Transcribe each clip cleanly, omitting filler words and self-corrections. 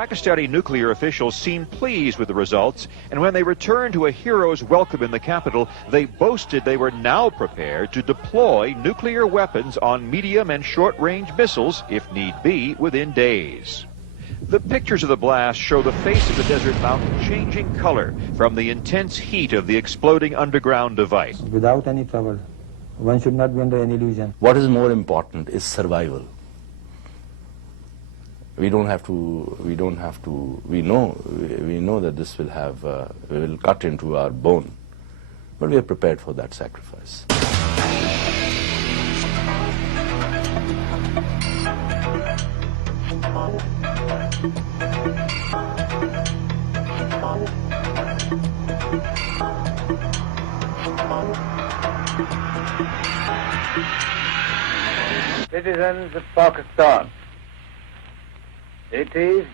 Pakistani nuclear officials seemed pleased with the results, and when they returned to a hero's welcome in the capital, they boasted they were now prepared to deploy nuclear weapons on medium and short-range missiles, if need be, within days. The pictures of the blast show the face of the desert mountain changing color from the intense heat of the exploding underground device. Without any trouble, one should not be under any illusion. What is more important is survival. We know that this will have, we will cut into our bone, but we are prepared for that sacrifice. Citizens of Pakistan, it is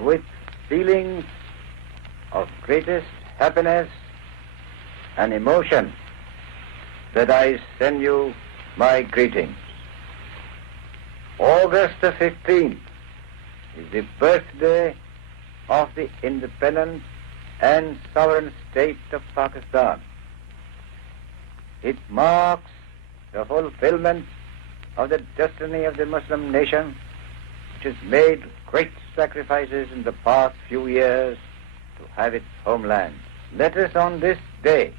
with feelings of greatest happiness and emotion that I send you my greetings. August the 15th is the birthday of the independent and sovereign state of Pakistan. It marks the fulfillment of the destiny of the Muslim nation, which has made great sacrifices in the past few years to have its homeland. Let us on this day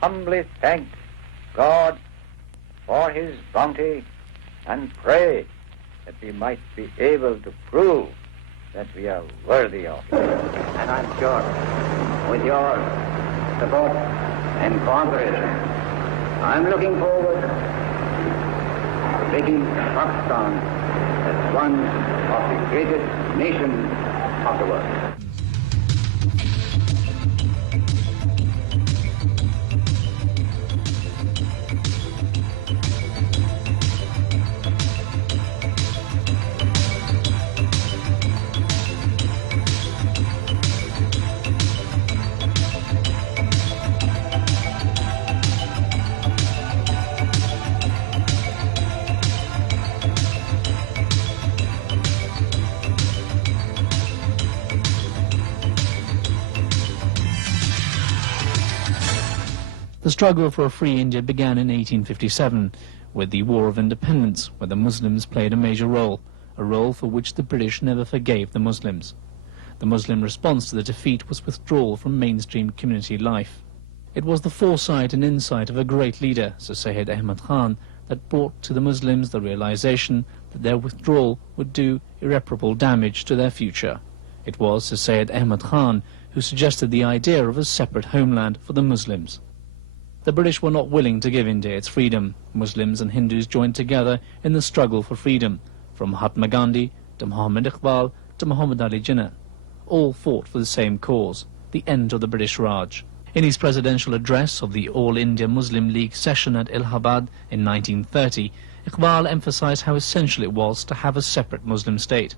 humbly thank God for His bounty and pray that we might be able to prove that we are worthy of it. And I'm sure with your support and cooperation, I'm looking forward to making Pakistan as one of the greatest nations of the world. The struggle for a free India began in 1857 with the War of Independence, where the Muslims played a major role, a role for which the British never forgave the Muslims. The Muslim response to the defeat was withdrawal from mainstream community life. It was the foresight and insight of a great leader, Sir Syed Ahmad Khan, that brought to the Muslims the realization that their withdrawal would do irreparable damage to their future. It was Sir Syed Ahmad Khan who suggested the idea of a separate homeland for the Muslims. The British were not willing to give India its freedom. Muslims and Hindus joined together in the struggle for freedom, from Mahatma Gandhi to Muhammad Iqbal to Muhammad Ali Jinnah. All fought for the same cause, the end of the British Raj. In his presidential address of the All India Muslim League session at Allahabad in 1930, Iqbal emphasized how essential it was to have a separate Muslim state,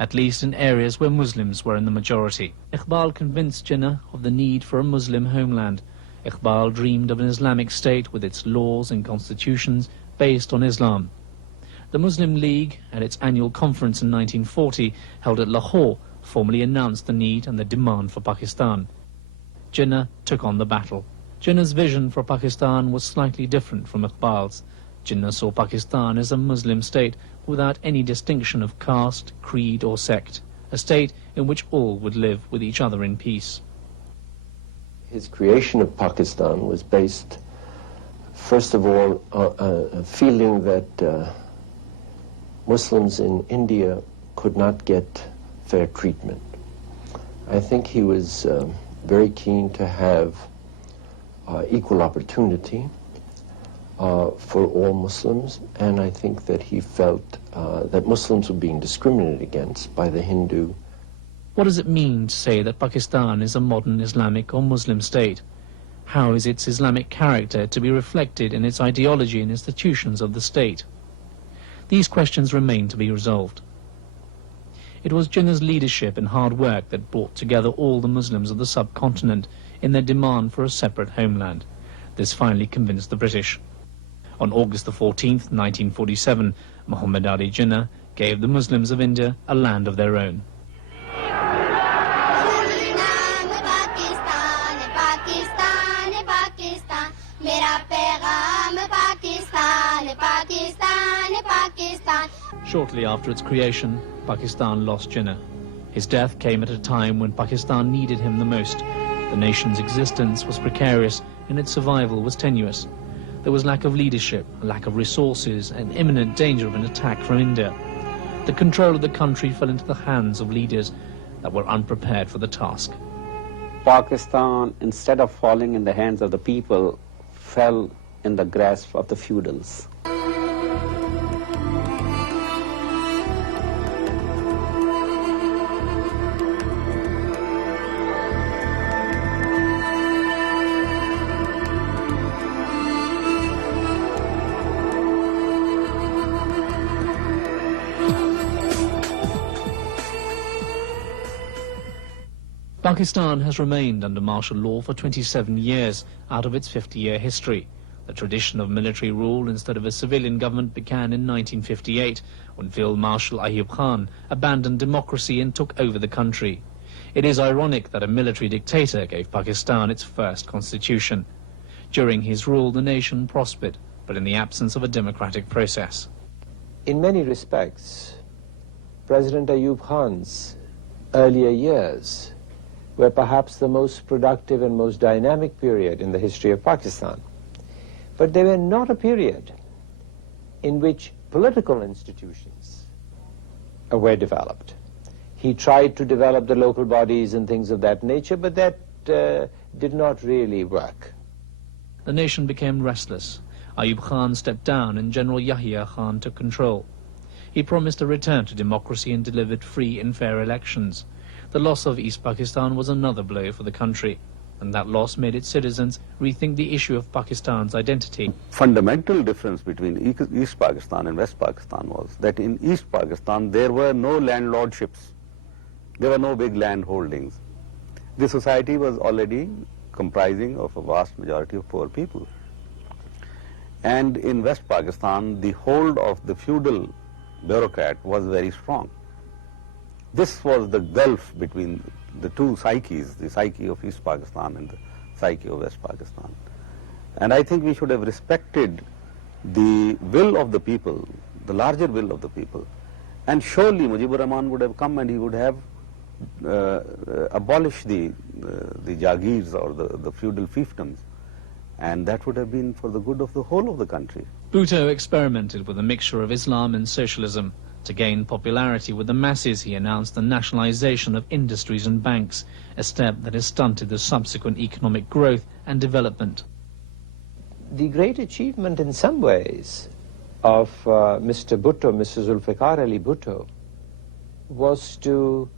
at least in areas where Muslims were in the majority. Iqbal convinced Jinnah of the need for a Muslim homeland. Iqbal dreamed of an Islamic state with its laws and constitutions based on Islam. The Muslim League, at its annual conference in 1940, held at Lahore, formally announced the need and the demand for Pakistan. Jinnah took on the battle. Jinnah's vision for Pakistan was slightly different from Iqbal's. Jinnah saw Pakistan as a Muslim state without any distinction of caste, creed or sect, a state in which all would live with each other in peace. His creation of Pakistan was based, first of all, on a feeling that Muslims in India could not get fair treatment. I think he was very keen to have equal opportunity for all Muslims, and I think that he felt that Muslims were being discriminated against by the Hindu. What does it mean to say that Pakistan is a modern Islamic or Muslim state? How is its Islamic character to be reflected in its ideology and institutions of the state? These questions remain to be resolved. It was Jinnah's leadership and hard work that brought together all the Muslims of the subcontinent in their demand for a separate homeland. This finally convinced the British. On August the 14th, 1947, Muhammad Ali Jinnah gave the Muslims of India a land of their own. Shortly after its creation, Pakistan lost Jinnah. His death came at a time when Pakistan needed him the most. The nation's existence was precarious and its survival was tenuous. There was lack of leadership, a lack of resources, and imminent danger of an attack from India. The control of the country fell into the hands of leaders that were unprepared for the task. Pakistan, instead of falling in the hands of the people, fell in the grasp of the feudals. Pakistan has remained under martial law for 27 years out of its 50-year history. The tradition of military rule instead of a civilian government began in 1958 when Field Marshal Ayub Khan abandoned democracy and took over the country. It is ironic that a military dictator gave Pakistan its first constitution. During his rule, the nation prospered, but in the absence of a democratic process. In many respects, President Ayub Khan's earlier years were perhaps the most productive and most dynamic period in the history of Pakistan. But they were not a period in which political institutions were developed. He tried to develop the local bodies and things of that nature, but that did not really work. The nation became restless. Ayub Khan stepped down and General Yahya Khan took control. He promised a return to democracy and delivered free and fair elections. The loss of East Pakistan was another blow for the country, and that loss made its citizens rethink the issue of Pakistan's identity. Fundamental difference between East Pakistan and West Pakistan was that in East Pakistan there were no landlordships. There were no big land holdings. The society was already comprising of a vast majority of poor people. And in West Pakistan, the hold of the feudal bureaucrat was very strong. This was the gulf between the two psyches, the psyche of East Pakistan and the psyche of West Pakistan. And I think we should have respected the will of the people, the larger will of the people. And surely Mujibur Rahman would have come and he would have abolished the Jagirs or the feudal fiefdoms. And that would have been for the good of the whole of the country. Bhutto experimented with a mixture of Islam and socialism. To gain popularity with the masses, he announced the nationalization of industries and banks, a step that has stunted the subsequent economic growth and development. The great achievement in some ways of Mr. Bhutto, Mr. Zulfikar Ali Bhutto, was to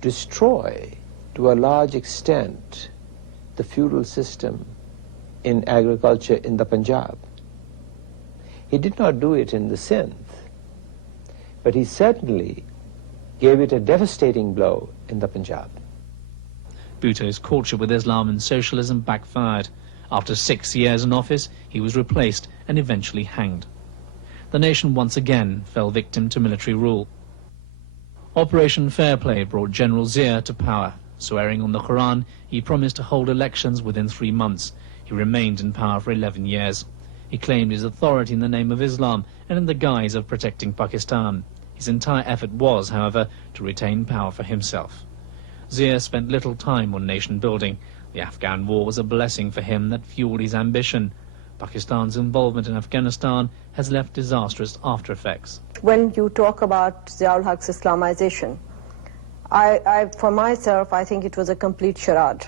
destroy to a large extent the feudal system in agriculture in the Punjab. He did not do it in the Sindh, but he certainly gave it a devastating blow in the Punjab. Bhutto's courtship with Islam and socialism backfired. After 6 years in office, he was replaced and eventually hanged. The nation once again fell victim to military rule. Operation Fair Play brought General Zia to power. Swearing on the Quran, he promised to hold elections within 3 months. He remained in power for 11 years. He claimed his authority in the name of Islam and in the guise of protecting Pakistan. His entire effort was, however, to retain power for himself. Zia spent little time on nation building. The Afghan war was a blessing for him that fueled his ambition. Pakistan's involvement in Afghanistan has left disastrous after effects. When you talk about Ziaul Haq's Islamization, for myself, I think it was a complete charade.